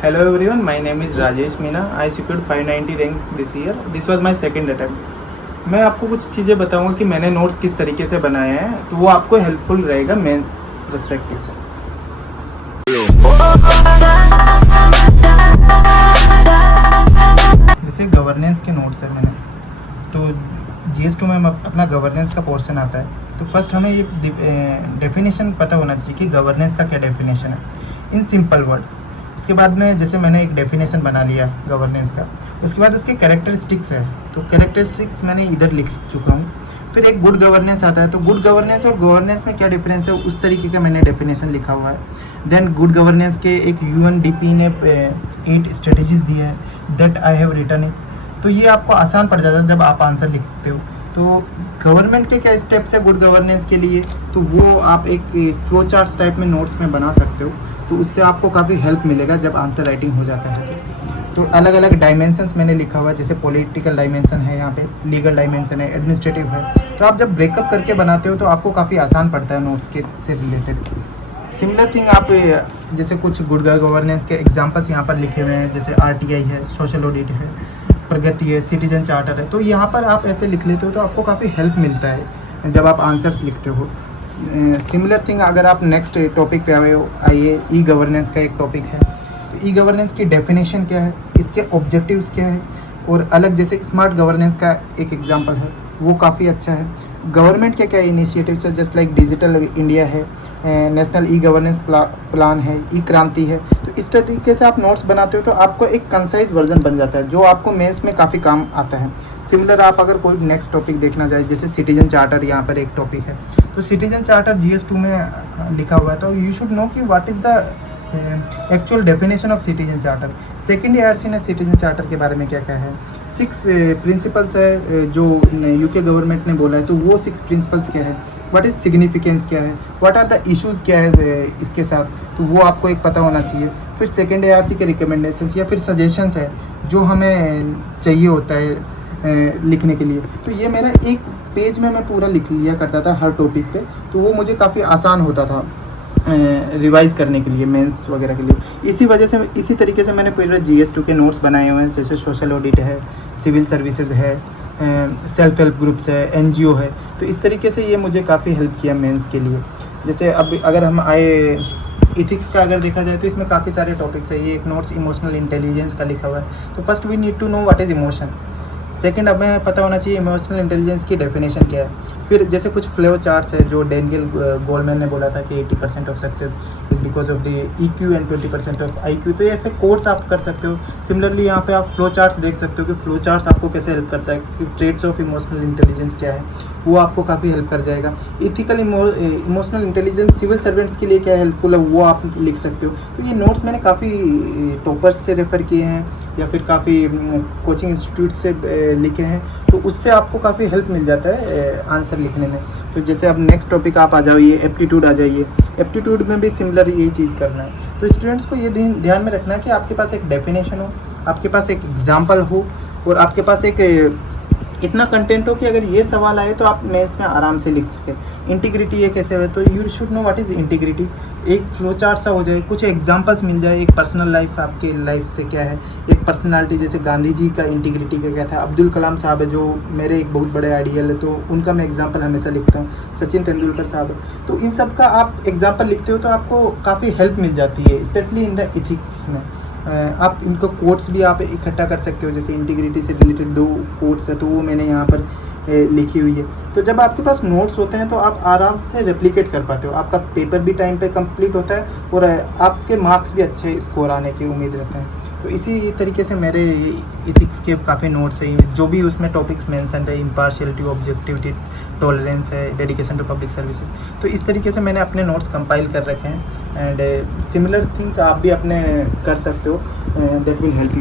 Hello everyone, my name is Rajesh Meena. I secured 590 rank this year. This was my second attempt. मैं आपको कुछ चीज़ें बताऊंगा कि मैंने नोट्स किस तरीके से बनाए हैं, तो वो आपको हेल्पफुल रहेगा मेंस पर्सपेक्टिव से। जैसे गवर्नेंस के नोट्स है मैंने, तो GS2 में अपना गवर्नेंस का पोर्शन आता है। तो फर्स्ट हमें ये डेफिनेशन पता होना चाहिए कि गवर्नेंस का क्या डेफिनेशन है इन सिंपल वर्ड्स। उसके बाद में जैसे मैंने एक डेफिनेशन बना लिया गवर्नेंस का, उसके बाद उसके कैरेक्टरिस्टिक्स है, तो कैरेक्टरिस्टिक्स मैंने इधर लिख चुका हूँ। फिर एक गुड गवर्नेंस आता है, तो गुड गवर्नेंस और गवर्नेंस में क्या डिफरेंस है उस तरीके का मैंने डेफिनेशन लिखा हुआ है। देन गुड गवर्नेंस के एक UNDP ने 8 स्ट्रेटजीज दिए हैं, that I have written it. तो ये आपको आसान पड़ जाता है जब आप आंसर लिखते हो। तो गवर्नमेंट के क्या स्टेप्स है गुड गवर्नेंस के लिए, तो वो आप एक फ्लो चार्ट्स टाइप में नोट्स में बना सकते हो, तो उससे आपको काफ़ी हेल्प मिलेगा जब आंसर राइटिंग हो जाता है। तो अलग अलग डायमेंशंस मैंने लिखा हुआ है, जैसे पॉलिटिकल डायमेंशन है, यहाँ पे लीगल डायमेंशन है, एडमिनिस्ट्रेटिव है। तो आप जब ब्रेकअप करके बनाते हो तो आपको काफ़ी आसान पड़ता है नोट्स के से रिलेटेड। सिमिलर थिंग आप जैसे कुछ गुड गवर्नेंस के एग्जांपल्स यहाँ पर लिखे हुए हैं, जैसे RTI है, सोशल ऑडिट है, प्रगति है, सिटीजन चार्टर है। तो यहाँ पर आप ऐसे लिख लेते हो तो आपको काफ़ी हेल्प मिलता है जब आप आंसर्स लिखते हो। सिमिलर थिंग अगर आप नेक्स्ट टॉपिक पे आइए, ई गवर्नेंस का एक टॉपिक है। तो ई गवर्नेंस की डेफिनेशन क्या है, इसके ऑब्जेक्टिव्स क्या है, और अलग जैसे स्मार्ट गवर्नेंस का एक एग्जांपल है, वो काफ़ी अच्छा है। गवर्नमेंट के क्या इनिशिएटिव्स है, जस्ट लाइक डिजिटल इंडिया है, नेशनल ई गवर्नेंस प्लान है, ई क्रांति है। तो इस तरीके से आप नोट्स बनाते हो तो आपको एक कंसाइज वर्जन बन जाता है जो आपको मेंस में काफ़ी काम आता है। सिमिलर आप अगर कोई नेक्स्ट टॉपिक देखना चाहे, जैसे सिटीजन चार्टर यहाँ पर एक टॉपिक है, तो सिटीजन चार्टर GS2 में लिखा हुआ है। तो यू शुड नो कि what is the actual definition of citizen charter. Second ARC ने सिटीजन चार्टर के बारे में क्या क्या है, 6 प्रिंसिपल्स है जो UK गवर्नमेंट ने बोला है। तो वो 6 प्रिंसिपल्स क्या है, व्हाट इज़ सिग्निफिकेंस क्या है, व्हाट आर द इश्यूज़ क्या है इसके साथ, तो वो आपको एक पता होना चाहिए। फिर सेकेंड ARC के रिकमेंडेशंस या फिर सजेशंस है जो हमें चाहिए होता है लिखने के लिए। तो ये मेरा एक पेज में मैं पूरा लिख लिया करता था हर टॉपिक पे, तो वो मुझे काफ़ी आसान होता था रिवाइज़ करने के लिए, मेंस वगैरह के लिए। इसी वजह से इसी तरीके से मैंने पूरे GS2 के नोट्स बनाए हुए हैं, जैसे सोशल ऑडिट है, सिविल सर्विसेज है, सेल्फ हेल्प ग्रुप्स है, NGO है। तो इस तरीके से ये मुझे काफ़ी हेल्प किया मेंस के लिए। जैसे अब अगर हम आए इथिक्स का अगर देखा जाए तो इसमें काफ़ी सारे टॉपिक्स है। ये एक नोट्स इमोशनल इंटेलिजेंस का लिखा हुआ है। तो first we need to know what is emotion. Second, हमें पता होना चाहिए इमोशनल इंटेलिजेंस की डेफिनेशन क्या है। फिर जैसे कुछ फ्लो चार्ट्स है जो डेनियल गोलमैन ने बोला था कि 80% of success is because of the EQ and 20% of IQ। तो ऐसे कोड्स आप कर सकते हो। सिमिलरली यहाँ पे आप फ्लो चार्ट्स देख सकते हो कि फ्लो चार्ट्स आपको कैसे हेल्प करता है, कि ट्रेड्स ऑफ इमोशनल इंटेलिजेंस क्या है, वो आपको काफ़ी हेल्प कर जाएगा। Ethical emotional intelligence civil servants के लिए क्या हेल्पफुल है वो आप लिख सकते हो। तो ये नोट्स मैंने काफ़ी टॉपर्स से रेफ़र किए हैं या फिर काफ़ी कोचिंग इंस्टीट्यूट से लिखे हैं, तो उससे आपको काफ़ी हेल्प मिल जाता है आंसर लिखने में। तो जैसे अब नेक्स्ट टॉपिक आप आ जाइए, एप्टीट्यूड आ जाइए। एप्टीट्यूड में भी सिमिलर यही चीज़ करना है। तो स्टूडेंट्स को ये ध्यान में रखना है कि आपके पास एक डेफिनेशन हो, आपके पास एक एग्जाम्पल हो, और आपके पास एक इतना कंटेंट हो कि अगर ये सवाल आए तो आप मेंस में आराम से लिख सकें। इंटीग्रिटी ये कैसे है, तो you should know what is integrity. एक फ्लो चार्ट सा हो जाए, कुछ एग्जांपल्स मिल जाए, एक पर्सनल लाइफ आपके लाइफ से क्या है, एक पर्सनालिटी जैसे गांधी जी का इंटीग्रिटी का क्या था, अब्दुल कलाम साहब है जो मेरे एक बहुत बड़े आइडियल है, तो उनका मैं एग्जाम्पल हमेशा लिखता हूँ, सचिन तेंदुलकर साहब है। तो इन सब का आप एग्जाम्पल लिखते हो तो आपको काफ़ी हेल्प मिल जाती है, स्पेशली इन द इथिक्स में। आप इनको कोट्स भी आप इकट्ठा कर सकते हो, जैसे इंटीग्रिटी से रिलेटेड 2 कोट्स है, तो वो मैंने यहाँ पर लिखी हुई है। तो जब आपके पास नोट्स होते हैं तो आप आराम से रेप्लिकेट कर पाते हो, आपका पेपर भी टाइम पे कंप्लीट होता है और आपके मार्क्स भी अच्छे स्कोर आने की उम्मीद रहते हैं। तो इसी तरीके से मेरे इथिक्स के काफ़ी नोट्स हैं, जो भी उसमें टॉपिक्स मेंशन है, इम्पार्शियलिटी, ऑब्जेक्टिविटी, टॉलरेंस है, डेडिकेशन टू पब्लिक सर्विसेज। तो इस तरीके से मैंने अपने नोट्स कंपाइल कर रखे हैं, एंड सिमिलर थिंग्स आप भी अपने कर सकते हो, दैट विल हेल्प यू।